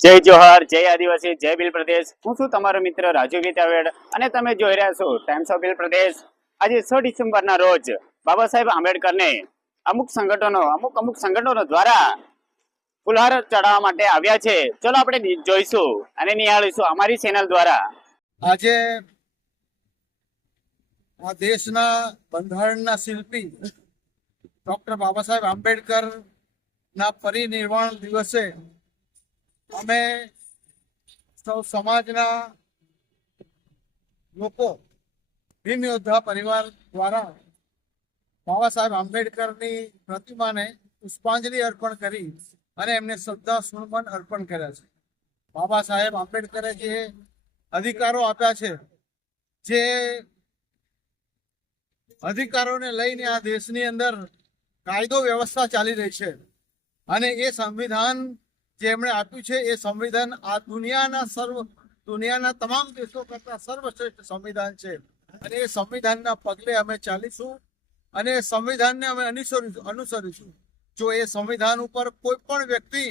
જય જોહર, જય આદિવાસી, જય ભીલ પ્રદેશ। હું છું તમારો મિત્ર રાજુ વિતાવેડ અને તમે જોઈ રહ્યા છો ટાઈમ્સ ઓફ ભીલ પ્રદેશ। આજે 6 ડિસેમ્બરના રોજ બાબા સાહેબ આંબેડકરને અમુક સંગઠનો દ્વારા ફુલહાર ચડાવવા માટે આવ્યા છે। ચલો આપણે જોઈશું અને નિહાળીશું અમારી ચેનલ દ્વારા। આજે આ દેશના બંધારણના શિલ્પી ડોક્ટર બાબા સાહેબ આંબેડકર ના પરિનિર્વાણ દિવસે અમે સૌ સમાજના લોકો ભીમ યોદ્ધા પરિવાર દ્વારા બાબા સાહેબ આંબેડકરની પ્રતિમાને પુષ્પાંજલિ અર્પણ કરી અને એમને શ્રદ્ધા સુમન અર્પણ કર્યા છે। બાબા સાહેબ આંબેડકરે જે અધિકારો આપ્યા છે, જે અધિકારોને લઈને આ દેશની અંદર કાયદો વ્યવસ્થા ચાલી રહી છે અને એ સંવિધાન જે એમણે આપ્યું છે એ સંવિધાન આ દુનિયાના તમામ દેશો કરતા સર્વશ્રેષ્ઠ સંવિધાન છે અને એ સંવિધાનના પગલે અમે ચાલીશું અને એ સંવિધાનને અમે અનુસરીશું। જો એ સંવિધાન ઉપર કોઈ પણ વ્યક્તિ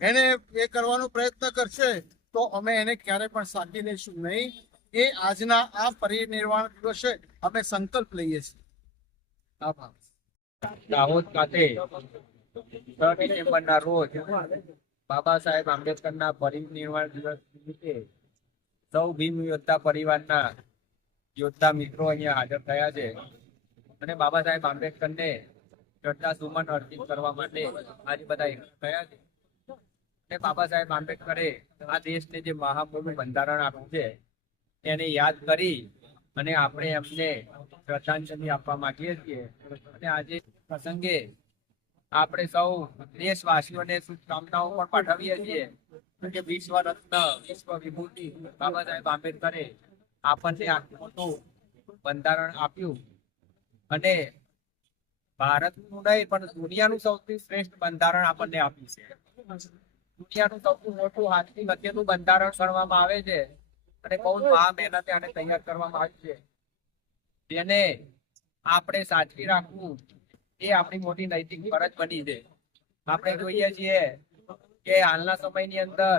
એને એ કરવાનો પ્રયત્ન કરશે તો અમે એને ક્યારે પણ સાકી લઈશું નહીં। એ આજના આ પરિનિર્વાણ દિવસે અમે સંકલ્પ લઈએ છીએ। આભાર। દાહોદ ખાતે 6 ડિસેમ્બરના રોજ બાબા સાહેબ આંબેડકરના પરિનિર્વાણ દિવસ નિમિત્તે સૌ ભીમ યોદ્ધા પરિવારના યોદ્ધા મિત્રો અહીંયા હાજર થયા છે અને બાબા સાહેબ આંબેડકરને શ્રદ્ધા સુમન અર્પિત કરવા માટે આજે બધા એકઠા થયા છે અને બાબા સાહેબ આંબેડકરે આ દેશને જે મહામૂલું બંધારણ આપ્યું છે એને યાદ કરી અને આપણે એમને શ્રદ્ધાંજલિ આપવા માંગીએ છીએ અને આજે પ્રસંગે આપણે સૌ દેશવાસીઓને શુભકામનાઓ પણ પાઠવીએ છીએ કે વિશ્વ રત્ન વિશ્વ વિભૂતિ બાબા સાહેબ આંબેડકરે આપણને આટલું મોટું બંધારણ આપ્યું અને ભારતનું નહીં પણ દુનિયાનું સૌથી શ્રેષ્ઠ બંધારણ આપણને આપ્યું છે। દુનિયાનું સૌથી મોટું હાથની ગતિનું બંધારણ ગણવામાં આવે છે અને બહુ મહા મહેનતે આને તૈયાર કરવામાં આવ્યું છે, જેને આપણે સાચવી રાખવું એ આપણી મોટી નૈતિક ફરજ બની છે। આપણે જોઈએ છીએ કે હાલના સમયની અંદર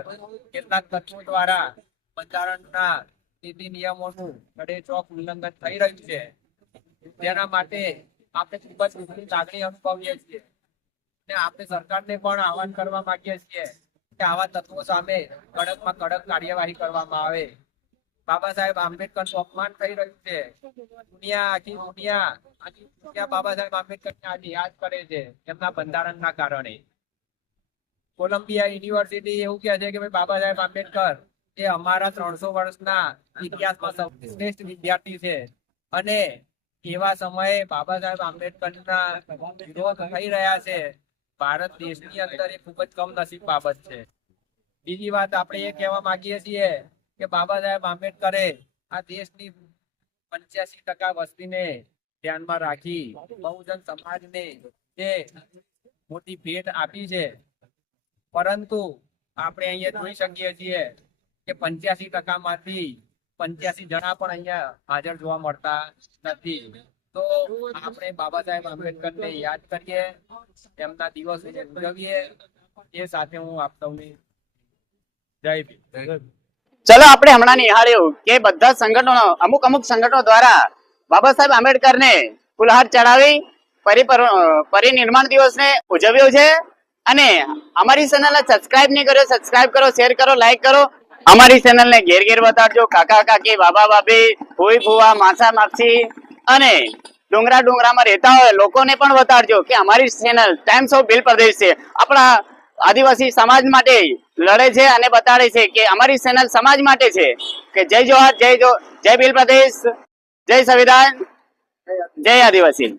કેટલાક તત્વો દ્વારા બંધારણના નીતિ નિયમોનું ચોક ઉલ્લંઘન થઈ રહ્યું છે, જેના માટે આપણે ખૂબ જ દુઃખની લાગણી અનુભવીએ છીએ અને આપણે સરકારને પણ આહવાન કરવા માંગીએ છીએ કે આવા તત્વો સામે કડકમાં કડક કાર્યવાહી કરવામાં આવે। બાબા સાહેબ આંબેડકરનું અપમાન થઈ રહ્યું છે। આખી દુનિયા બાબા સાહેબ આંબેડકરને આજે યાદ કરે છે એમના બંધારણના કારણે। કોલંબિયા યુનિવર્સિટી એવું કહે છે કે ભાઈ બાબા સાહેબ આંબેડકર એ અમારા 300 વર્ષના ઇતિહાસમાં સૌથી શ્રેષ્ઠ વિદ્યાર્થી છે અને એવા સમયે બાબા સાહેબ આંબેડકરના વિરોધ થઈ રહ્યા છે ભારત દેશની અંદર એ ખૂબ જ કમનસીબ બાબત છે। બીજી વાત આપણે એ કહેવા માંગીએ છીએ કે બાબા સાહેબ આંબેડકરે આ દેશની 85% વસ્તીને ધ્યાનમાં રાખી બહુજન સમાજને જે મોટી ભેટ આપી છે, પરંતુ આપણે અહીંયા જોઈ શકીએ છીએ કે 85% માંથી 85 જણા પણ અહીંયા હાજર જોવા મળતા નથી। તો આપણે બાબા સાહેબ આંબેડકરને યાદ કરીએ, એમના દિવસોને ઉજવીએ। એ સાથે હું આપ સૌને જય ભીમ। ચલો આપણે હમણાં નિહાળ્યું કે બધા સંગઠનો અમુક સંગઠનો દ્વારા બાબા સાહેબ આંબેડકરને ફુલહાર ચડાવી પરિનિર્વાણ દિવસને ઉજવ્યો છે અને અમારી ચેનલને સબસ્ક્રાઇબ નહીં કર્યો, સબસ્ક્રાઇબ કરો, શેર કરો, લાઈક કરો। અમારી ચેનલને ઘેર બતાડજો, કાકા કાકી, બાબા બાબી, ફૂઈ ફુવા, માસા માસી અને ડુંગરામાં રહેતા હોય લોકોને પણ બતાડજો કે અમારી ચેનલ ટાઈમ્સ ઓફ ભીલ પ્રદેશ છે, આપણા આદિવાસી સમાજ માટે લડે છે અને બતાડે છે કે અમારી ચેનલ સમાજ માટે છે। કે જય જોહાર, જય ભીલ પ્રદેશ, જય સંવિધાન, જય આદિવાસી।